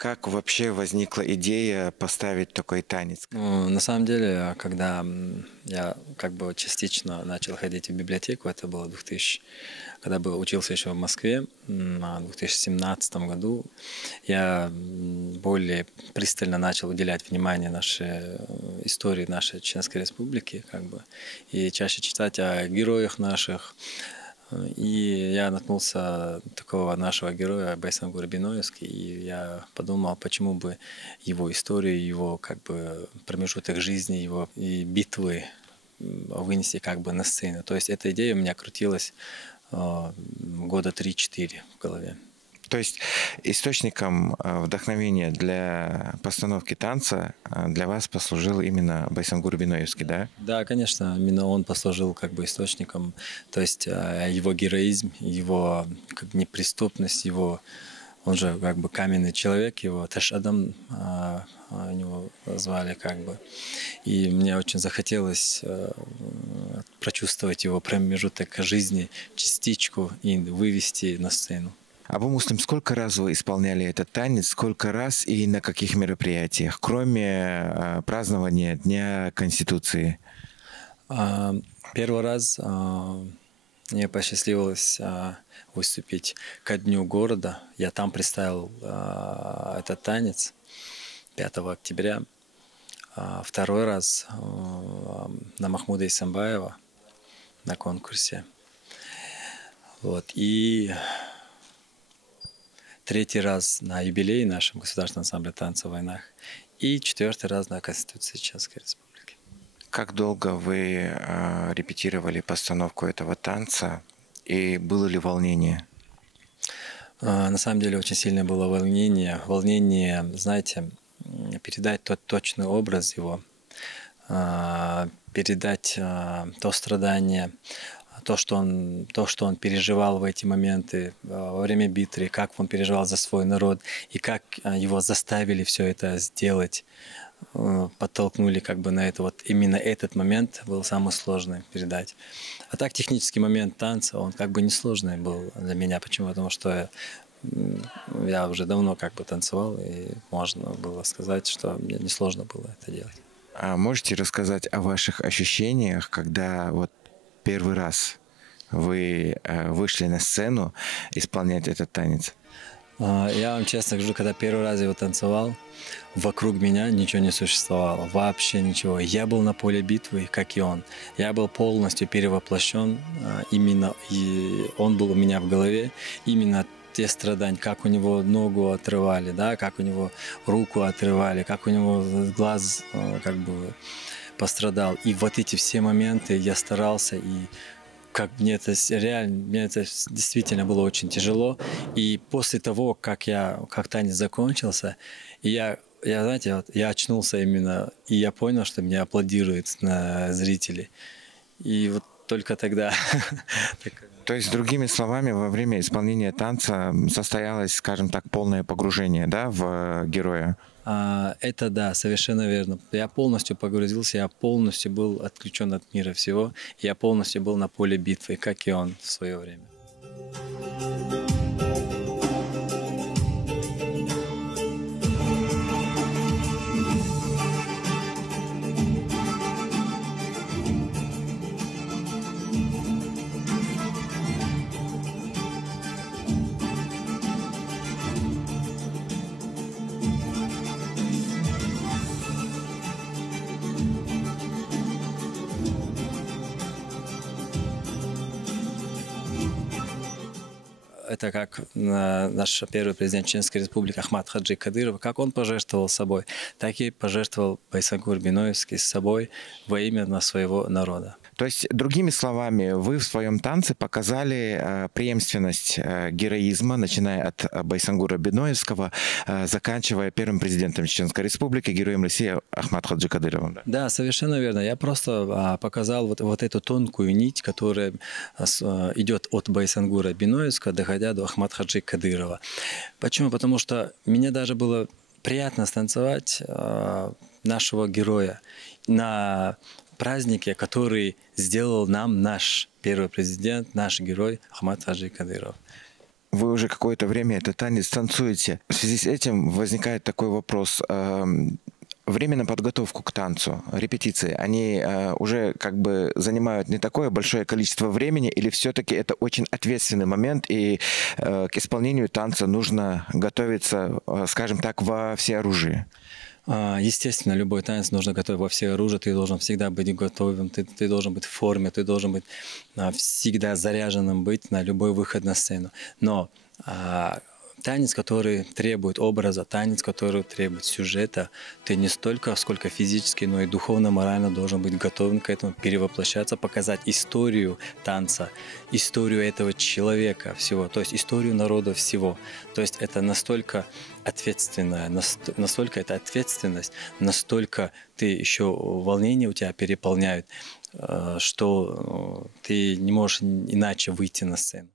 Как вообще возникла идея поставить такой танец? Ну, на самом деле, когда я как бы частично начал ходить в библиотеку, это было 2000, когда был, учился еще в Москве, в 2017 году, я более пристально начал уделять внимание нашей истории нашей Чеченской Республики, как бы, и чаще читать о героях наших. И я наткнулся такого нашего героя Байсангур Биноевский, и я подумал, почему бы его историю, его как бы промежуток жизни, его и битвы вынести как бы на сцену. То есть эта идея у меня крутилась года 3-4 в голове. То есть источником вдохновения для постановки танца для вас послужил именно Байсангур Биноевский, да? Да, конечно, именно он послужил как бы источником, то есть его героизм, его как бы неприступность, его, он же как бы каменный человек, его Таш Адам него звали как бы, и мне очень захотелось прочувствовать его промежуток жизни, частичку и вывести на сцену. Абу Муслим, сколько раз вы исполняли этот танец, сколько раз и на каких мероприятиях, кроме празднования Дня Конституции? Первый раз мне посчастливилось выступить ко дню города. Я там представил этот танец 5 октября. Второй раз на Махмуда Исамбаева на конкурсе. Вот. И третий раз на юбилее нашем Государственном ансамбле танца в войнах. И четвертый раз на Конституции Чеченской Республики. Как долго вы репетировали постановку этого танца и было ли волнение? На самом деле очень сильное было волнение. Волнение, знаете, передать тот точный образ его, передать то страдание, то, что он переживал в эти моменты во время битвы, как он переживал за свой народ, и как его заставили все это сделать, подтолкнули как бы на это. Вот именно этот момент был самый сложный передать. А так технический момент танца, он как бы несложный был для меня. Почему? Потому что я уже давно как бы танцевал, и можно было сказать, что мне несложно было это делать. А можете рассказать о ваших ощущениях, когда вот первый раз вы вышли на сцену исполнять этот танец? Я вам честно скажу, когда первый раз его танцевал, вокруг меня ничего не существовало, вообще ничего. Я был на поле битвы, как и он. Я был полностью перевоплощен, именно и он был у меня в голове, именно те страдания, как у него ногу отрывали, да, как у него руку отрывали, как у него глаз как бы пострадал. И вот эти все моменты я старался, и как мне это реально, мне это действительно было очень тяжело. И после того, как танец закончился, знаете, вот, я очнулся именно, и я понял, что меня аплодируют зрители. И вот только тогда. То есть, другими словами, во время исполнения танца состоялось, скажем так, полное погружение, да, в героя? Это да, совершенно верно. Я полностью погрузился, я полностью был отключен от мира всего, я полностью был на поле битвы, как и он в свое время. Это как наш первый президент Чеченской Республики Ахмад Хаджи Кадыров, как он пожертвовал собой, так и пожертвовал Байсангур Биноевский собой во имя своего народа. То есть, другими словами, вы в своем танце показали преемственность героизма, начиная от Байсангура Биноевского, заканчивая первым президентом Чеченской Республики, героем России Ахмад Хаджи Кадыровым. Да, совершенно верно. Я просто показал вот эту тонкую нить, которая идет от Байсангура Биноевского, доходя до Ахмад Хаджи Кадырова. Почему? Потому что мне даже было приятно станцевать нашего героя на празднике, который сделал нам наш первый президент, наш герой Ахмад Хаджи Кадыров. Вы уже какое-то время этот танец танцуете. В связи с этим возникает такой вопрос. Время на подготовку к танцу, репетиции, они уже как бы занимают не такое большое количество времени, или все-таки это очень ответственный момент, и к исполнению танца нужно готовиться, скажем так, во всеоружии? Естественно, любой танец нужно готовить во всеоружие, ты должен всегда быть готовым, ты должен быть в форме, ты должен быть всегда заряженным быть на любой выход на сцену. Но танец, который требует образа, танец, который требует сюжета, ты не столько, сколько физически, но и духовно, морально должен быть готовым к этому, перевоплощаться, показать историю танца, историю этого человека всего, то есть историю народа всего. То есть это настолько ответственная, настолько это ответственность, настолько ты еще волнение у тебя переполняют, что ты не можешь иначе выйти на сцену.